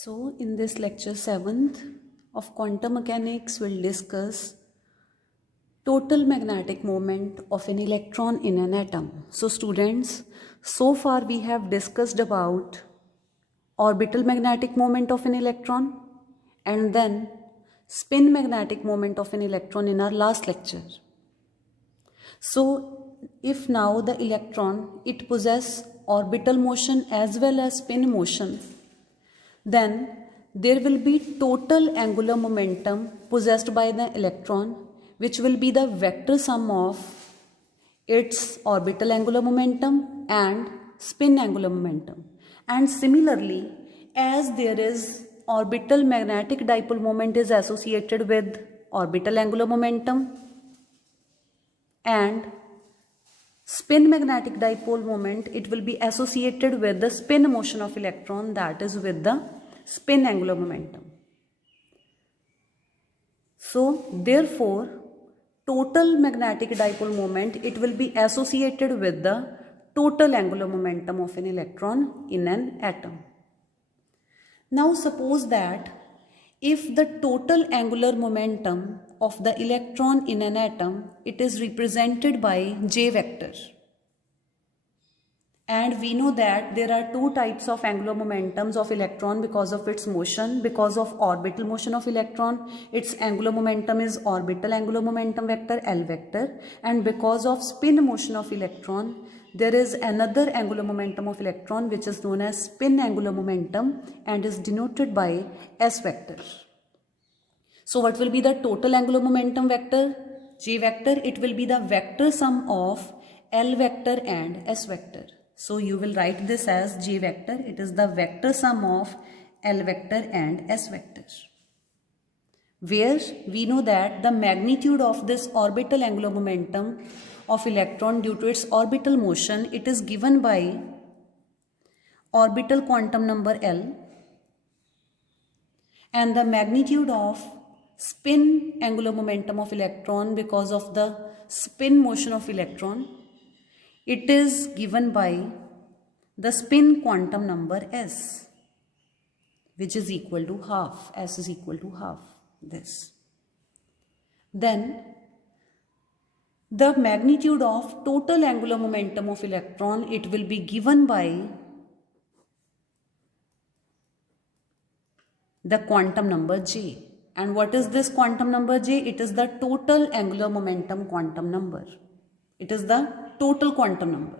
So in this lecture 7th of quantum mechanics, we'll discuss total magnetic moment of an electron in an atom. So students, so far we have discussed about orbital magnetic moment of an electron and then spin magnetic moment of an electron in our last lecture. So if now the electron, it possesses orbital motion as well as spin motion, then there will be total angular momentum possessed by the electron, which will be the vector sum of its orbital angular momentum and spin angular momentum. And similarly, as there is orbital magnetic dipole moment is associated with orbital angular momentum and spin magnetic dipole moment, it will be associated with the spin motion of electron, that is with the spin angular momentum. So therefore total magnetic dipole moment, it will be associated with the total angular momentum of an electron in an atom. Now suppose that if the total angular momentum of the electron in an atom, it is represented by J vector. And we know that there are two types of angular momentums of electron because of its motion. Because of orbital motion of electron, its angular momentum is orbital angular momentum vector L vector. And because of spin motion of electron, there is another angular momentum of electron which is known as spin angular momentum and is denoted by S vector. So what will be the total angular momentum vector? J vector, it will be the vector sum of L vector and S vector. So you will write this as J vector. It is the vector sum of L vector and S vector. Where we know that the magnitude of this orbital angular momentum of electron due to its orbital motion, it is given by orbital quantum number L, and the magnitude of spin angular momentum of electron because of the spin motion of electron, it is given by the spin quantum number S, which is equal to half. S is equal to half this. Then the magnitude of total angular momentum of electron, it will be given by the quantum number J. And what is this quantum number J? It is the total angular momentum quantum number. It is the total quantum number.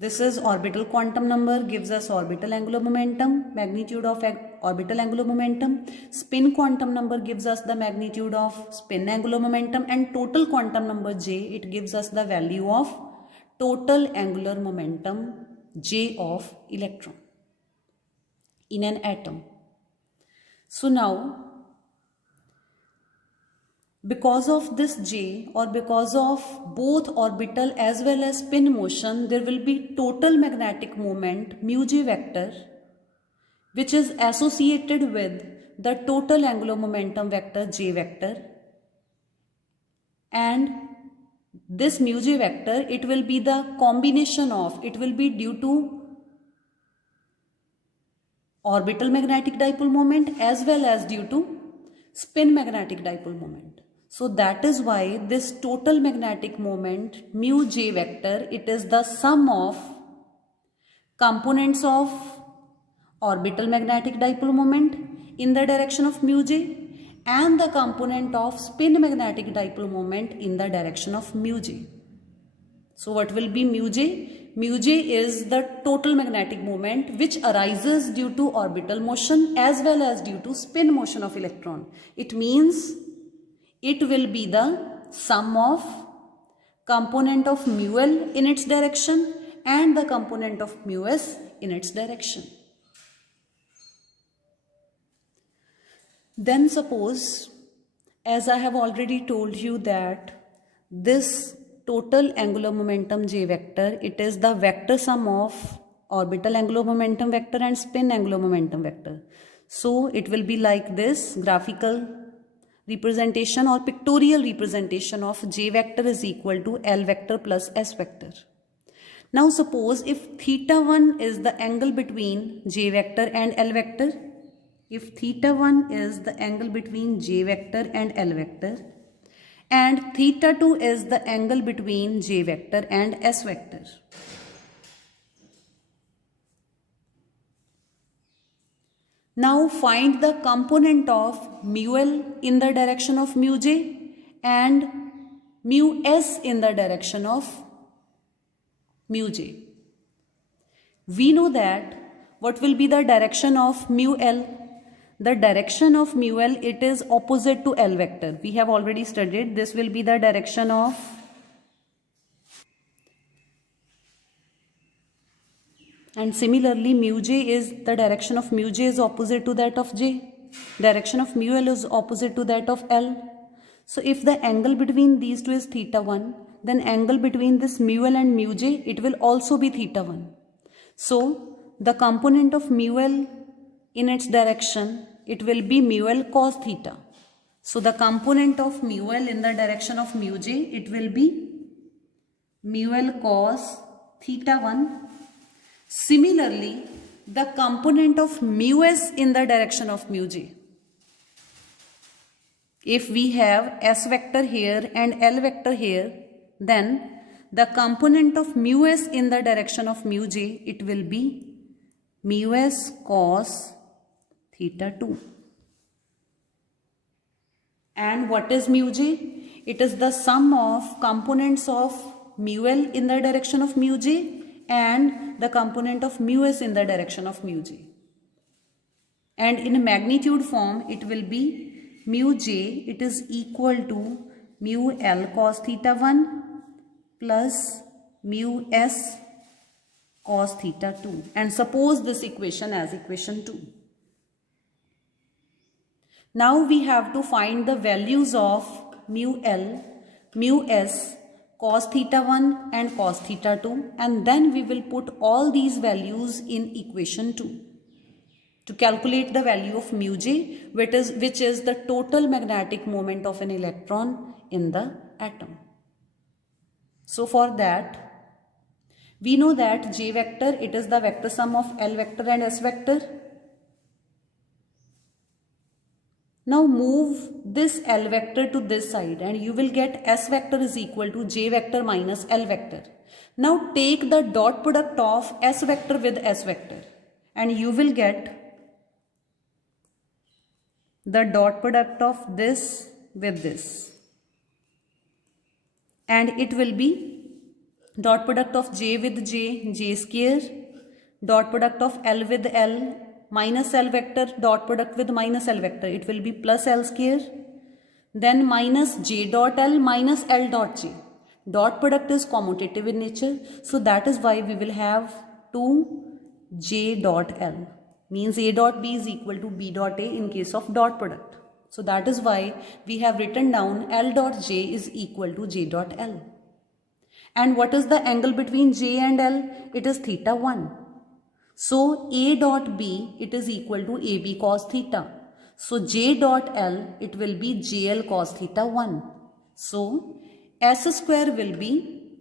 This is orbital quantum number, gives us orbital angular momentum, magnitude of orbital angular momentum. Spin quantum number gives us the magnitude of spin angular momentum, and total quantum number J, it gives us the value of total angular momentum J of electron in an atom. So now, because of this J, or because of both orbital as well as spin motion, there will be total magnetic moment mu J vector, which is associated with the total angular momentum vector J vector. And this mu J vector, it will be the combination of, it will be due to orbital magnetic dipole moment as well as due to spin magnetic dipole moment. So that is why this total magnetic moment mu J vector, it is the sum of components of orbital magnetic dipole moment in the direction of mu J and the component of spin magnetic dipole moment in the direction of mu J. So what will be mu J? Mu J is the total magnetic moment which arises due to orbital motion as well as due to spin motion of electron. It means it will be the sum of component of mu L in its direction and the component of mu S in its direction. Then suppose, as I have already told you that this total angular momentum J vector, it is the vector sum of orbital angular momentum vector and spin angular momentum vector. So it will be like this graphical representation or pictorial representation of J vector is equal to L vector plus S vector. Now suppose if theta 1 is the angle between J vector and L vector, if theta 1 is the angle between j vector and L vector, and theta 2 is the angle between j vector and S vector. Now find the component of mu L in the direction of mu j and mu S in the direction of mu j. We know that what will be the direction of mu L? The direction of mu L, it is opposite to L vector. We have already studied this will be the direction of, and similarly mu j is the direction of mu j is opposite to that of j. Direction of mu L is opposite to that of L. So if the angle between these two is theta 1, then angle between this mu L and mu j, it will also be theta 1. So the component of mu L in its direction, it will be mu L cos theta. So the component of mu L in the direction of mu j, it will be mu L cos theta 1. Similarly, the component of mu S in the direction of mu j. If we have S vector here and L vector here, then the component of mu S in the direction of mu j, it will be mu S cos theta 2. And what is mu j? It is the sum of components of mu L in the direction of mu j and the component of mu S in the direction of mu j. And in magnitude form, it will be mu j, it is equal to mu L cos theta 1 plus mu S cos theta 2. And suppose this equation as equation 2. Now we have to find the values of mu L, mu S, cos theta 1 and cos theta 2, and then we will put all these values in equation 2 to calculate the value of mu j, which is the total magnetic moment of an electron in the atom. So for that, we know that j vector, it is the vector sum of L vector and S vector. Now move this L vector to this side and you will get S vector is equal to j vector minus L vector. Now take the dot product of S vector with S vector and you will get the dot product of this with this. And it will be dot product of j with j, j square, dot product of L with L, minus L vector, dot product with minus L vector, it will be plus L square, then minus j dot L minus L dot j. Dot product is commutative in nature, so that is why we will have 2 j dot L, means A dot B is equal to B dot A in case of dot product. So that is why we have written down L dot j is equal to j dot L. And what is the angle between j and L? It is theta 1. So A dot B, it is equal to AB cos theta. So j dot L, it will be JL cos theta 1. So S square will be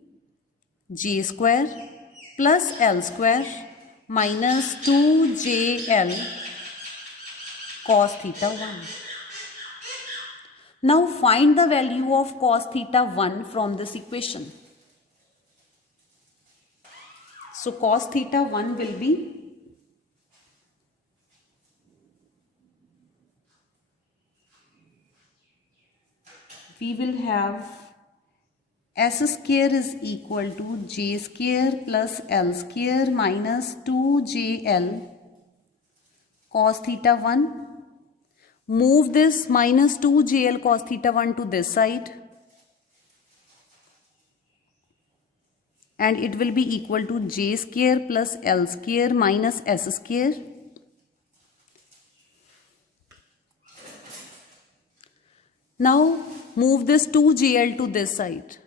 j square plus L square minus 2JL cos theta 1. Now find the value of cos theta 1 from this equation. So cos theta 1 will be we will have S square is equal to j square plus L square minus 2JL cos theta 1. Move this minus 2JL cos theta 1 to this side. And it will be equal to j square plus L square minus S square. Now move this 2JL to this side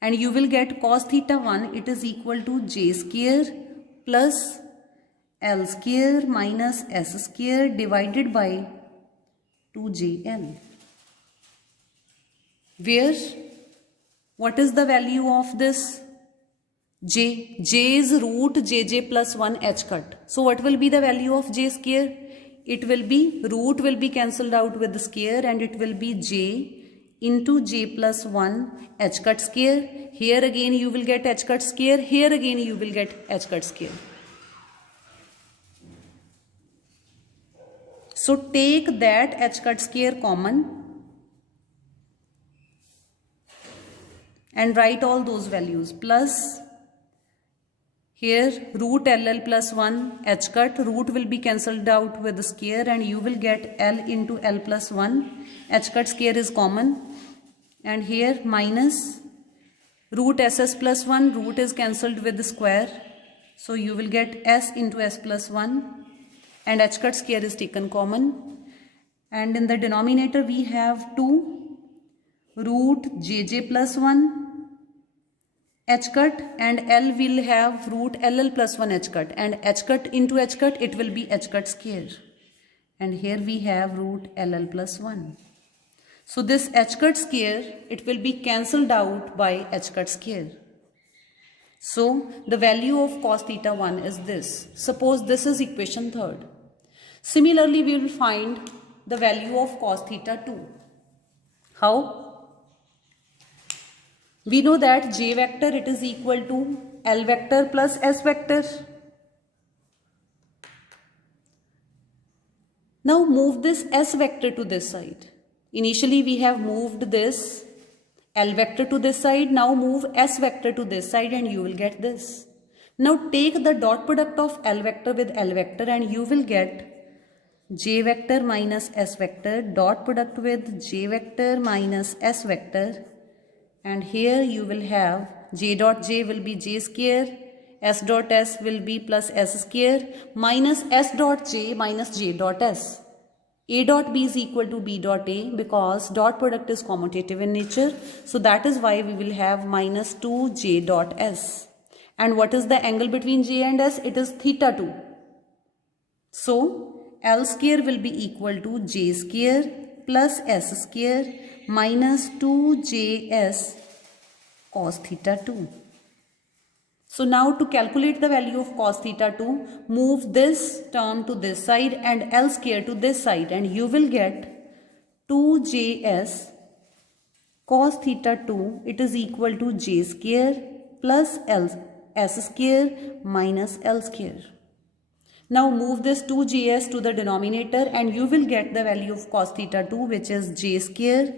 and you will get cos theta 1, it is equal to j square plus L square minus S square divided by 2JL. Where what is the value of this? J is root jj plus 1 h cut. So what will be the value of j square? it will be, root will be cancelled out with the square and it will be j into j plus 1 h cut square. Here again you will get h cut square, here again you will get h cut square. So take that h cut square common and write all those values, plus here root ll plus 1 h cut, root will be cancelled out with the square and you will get l into l plus 1, h cut square is common, and here minus root ss plus 1, root is cancelled with the square, so you will get s into s plus 1 and h cut square is taken common, and in the denominator we have 2 root jj plus 1 h cut, and L will have root LL plus 1 h cut, and h cut into h cut it will be h cut square, and here we have root LL plus 1. So this h cut square it will be cancelled out by h cut square. So the value of cos theta 1 is this. Suppose this is equation 3rd. Similarly we will find the value of cos theta 2. How? We know that j vector it is equal to L vector plus S vector. Now move this S vector to this side. Initially we have moved this L vector to this side. Now move S vector to this side and you will get this. Now take the dot product of L vector with L vector and you will get j vector minus S vector dot product with j vector minus S vector. And here you will have j dot j will be j square, s dot s will be plus s square minus s dot j minus j dot s. A dot b is equal to b dot a because dot product is commutative in nature. So that is why we will have minus 2 j dot s. And what is the angle between j and s? It is theta 2. So L square will be equal to j square plus s square minus 2js cos theta 2. So now to calculate the value of cos theta 2, move this term to this side and L square to this side and you will get 2js cos theta 2 it is equal to j square plus s square minus L square. Now move this 2js to the denominator and you will get the value of cos theta 2 which is j square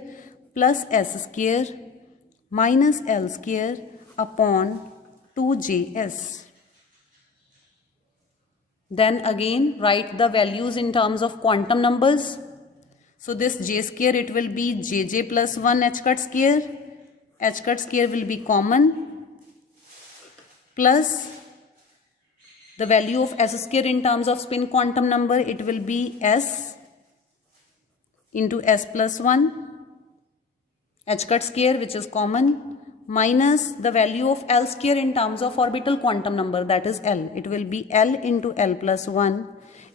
plus s square minus L square upon 2js. Then again write the values in terms of quantum numbers. So this j square it will be jj plus 1 h cut square will be common plus the value of s square in terms of spin quantum number it will be s into s plus 1 h cut square which is common minus the value of L square in terms of orbital quantum number that is L. It will be L into L plus 1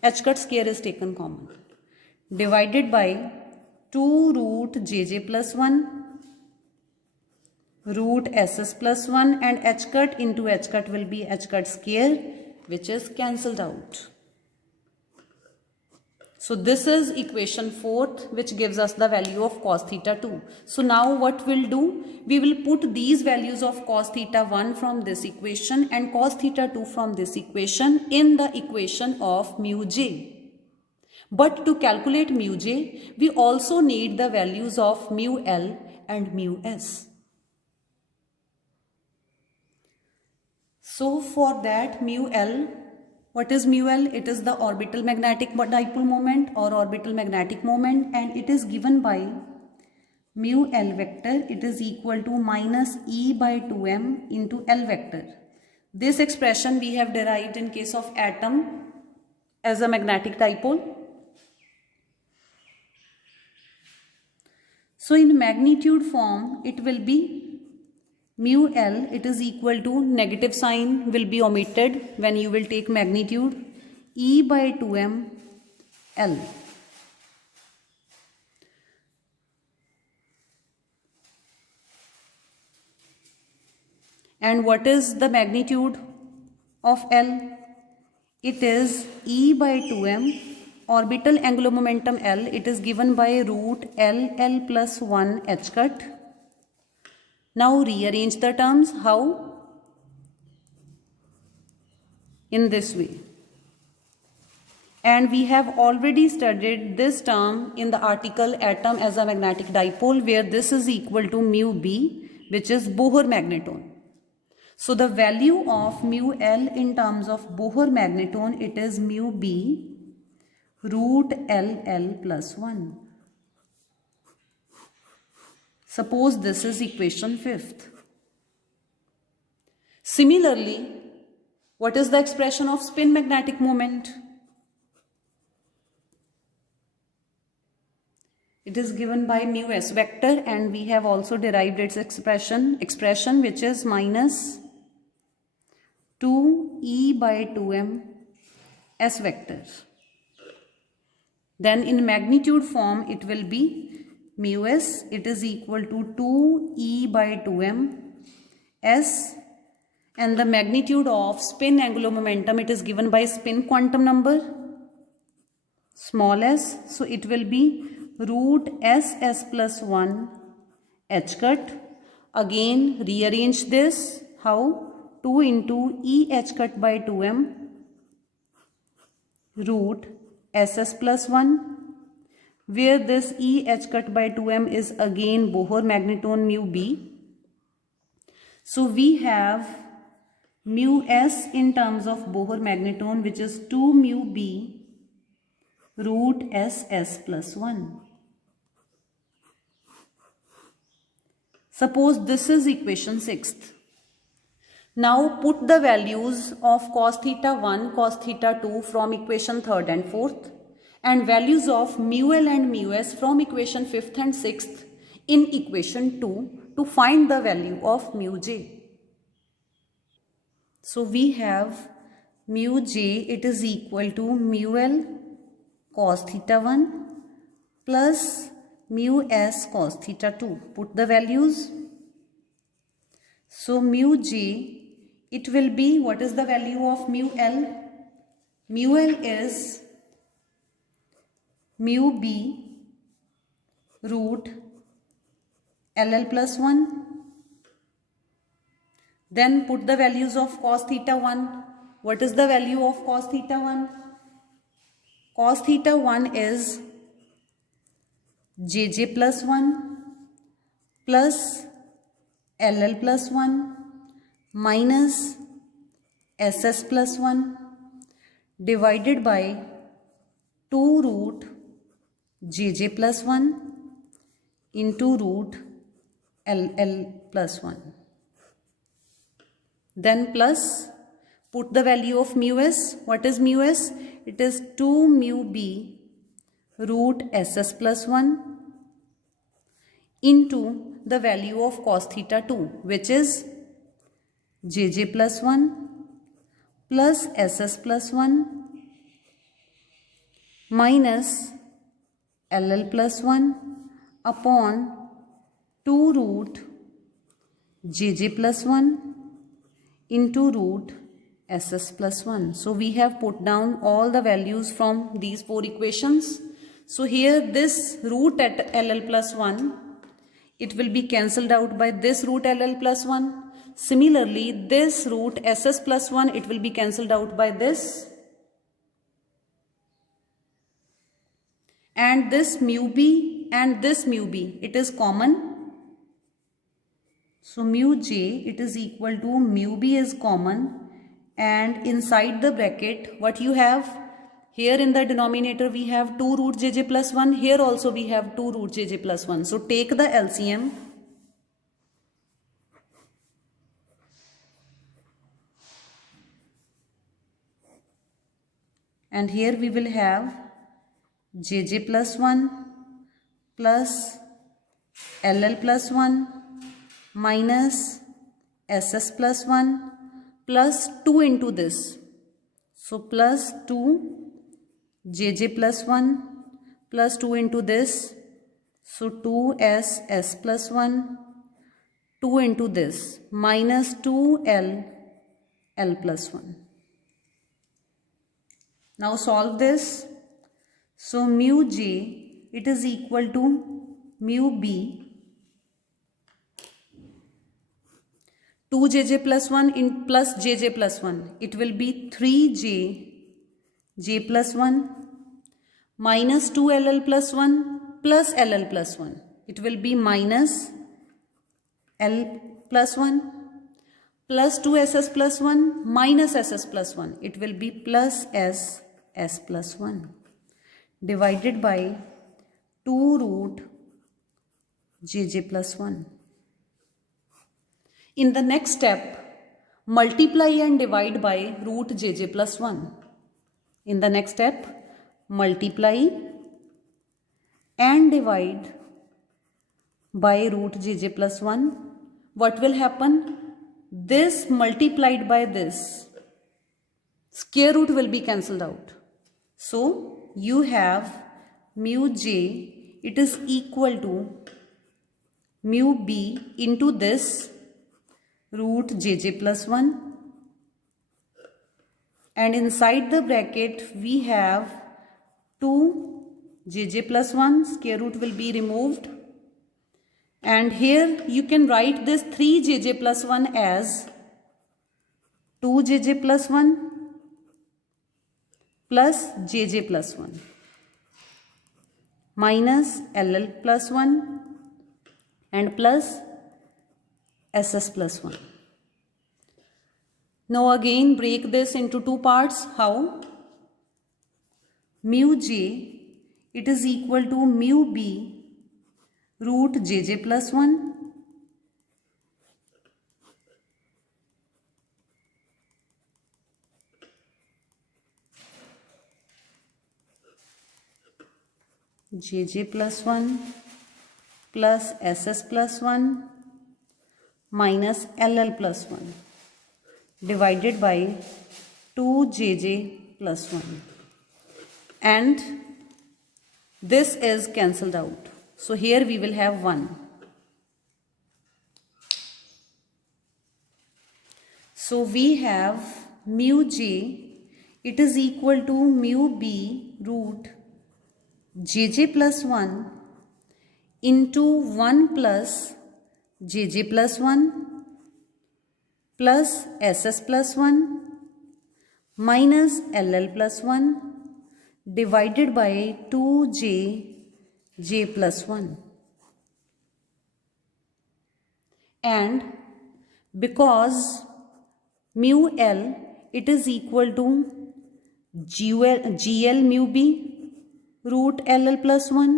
h cut square is taken common divided by 2 root jj plus 1 root ss plus 1 and h cut into h cut will be h cut square which is cancelled out. So this is equation 4th which gives us the value of cos theta 2. So now what we'll do? We will put these values of cos theta 1 from this equation and cos theta 2 from this equation in the equation of mu j. But to calculate mu j, we also need the values of mu L and mu S. So for that mu L, what is mu L? It is the orbital magnetic dipole moment or orbital magnetic moment and it is given by mu L vector. It is equal to minus E by 2m into L vector. This expression we have derived in case of atom as a magnetic dipole. So in magnitude form it will be mu L it is equal to negative sign will be omitted when you will take magnitude E by 2m L. And what is the magnitude of L? It is E by 2m orbital angular momentum L, it is given by root LL plus 1 h cut. Now rearrange the terms. How? In this way. And we have already studied this term in the article atom as a magnetic dipole, where this is equal to mu B, which is Bohr magnetone. So the value of mu L in terms of Bohr magnetone, it is mu B root LL plus 1. Suppose this is equation 5th. Similarly, what is the expression of spin magnetic moment? It is given by mu s vector, and we have also derived its expression which is minus 2e by 2m s vector. Then in magnitude form it will be mu s, it is equal to 2e by 2m s, and the magnitude of spin angular momentum, it is given by spin quantum number small s, so it will be root ss plus 1 h cut. Again rearrange this. How? 2 into e h cut by 2m root ss plus 1, where this e h cut by 2m is again Bohr magnetone mu B. So we have mu s in terms of Bohr magnetone, which is 2 mu B root ss plus 1. Suppose this is equation 6th. Now put the values of cos theta 1, cos theta 2 from equation 3rd and 4th, and values of mu L and mu s from equation 5th and 6th in equation 2 to find the value of mu j. So we have mu j, it is equal to mu L cos theta 1 plus mu s cos theta 2. Put the values. So mu j, it will be, what is the value of mu L? Mu L is mu B root LL plus 1. Then put the values of cos theta 1. What is the value of cos theta 1? Cos theta 1 is JJ plus 1 plus LL plus 1 minus SS plus 1 divided by 2 root JJ plus 1 into root LL plus 1. Then plus, put the value of mu s. What is mu s? It is 2 mu B root SS plus 1 into the value of cos theta 2, which is JJ plus 1 plus SS plus 1 minus LL plus 1 upon 2 root JJ plus 1 into root SS plus 1. So we have put down all the values from these 4 equations. So here this root at LL plus 1, it will be cancelled out by this root LL plus 1. Similarly, this root SS plus 1, it will be cancelled out by this. And this mu B and this mu B, it is common. So mu J, it is equal to mu B is common. And inside the bracket, what you have? Here in the denominator, we have 2 root JJ plus 1. Here also we have 2 root JJ plus 1. So take the LCM. And here we will have JJ plus 1 plus LL plus 1 minus SS plus 1 plus 2 into this. So plus 2 JJ plus 1 plus 2 into this. So 2SS plus 1, 2 into this, minus 2L L plus 1. Now solve this. So mu j, it is equal to mu b 2jj plus 1 in plus jj plus 1. It will be 3j j plus 1 minus 2ll plus 1 plus ll plus 1. It will be minus l plus 1 plus 2ss plus 1 minus ss plus 1. It will be plus s plus 1 divided by 2 root jj plus 1. In the next step, multiply and divide by root jj plus 1. In the next step, multiply and divide by root jj plus 1. What will happen? This multiplied by this, square root will be cancelled out. So, you have mu j, it is equal to mu b into this root jj plus 1, and inside the bracket we have 2 jj plus 1, square root will be removed, and here you can write this 3 jj plus 1 as 2 jj plus 1 plus jj plus 1 minus ll plus 1 and plus ss plus 1. Now again break this into two parts. How? Mu j, it is equal to mu b root jj plus 1 jj plus 1 plus ss plus 1 minus ll plus 1 divided by 2jj plus 1, and this is cancelled out. So here we will have 1. So we have mu j, it is equal to mu b root jj plus 1 into 1 plus jj plus 1 plus ss plus 1 minus ll plus 1 divided by 2j j plus 1. And because mu l, it is equal to gl mu b root ll plus 1,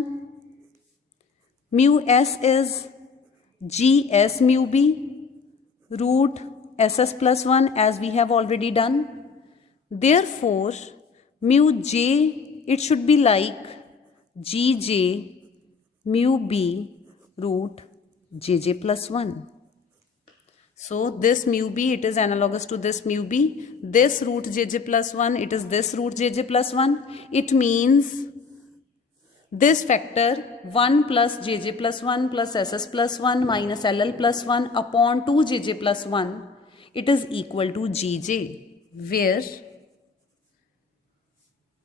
mu s is gs mu b root ss plus 1 as we have already done. Therefore, mu j, it should be like gj mu b root jj plus 1. So this mu b, it is analogous to this mu b. This root jj plus 1, it is this root jj plus 1. It means this factor 1 plus jj plus 1 plus ss plus 1 minus ll plus 1 upon 2 jj plus 1, it is equal to gj, where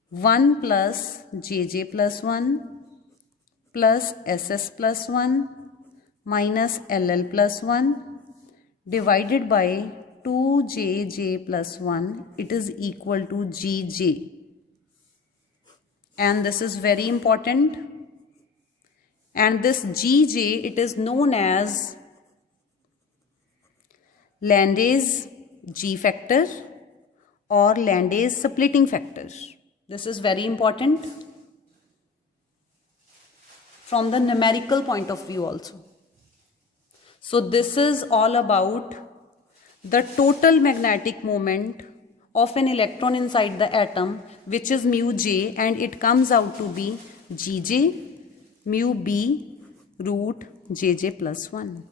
1 plus jj plus 1 plus ss plus 1 minus ll plus 1 divided by 2jj plus 1, it is equal to gj. And this is very important, and this gj, it is known as Landes g factor or Landes splitting factor. This is very important from the numerical point of view also. So this is all about the total magnetic moment of an electron inside the atom, which is mu j, and it comes out to be gj mu b root jj plus 1.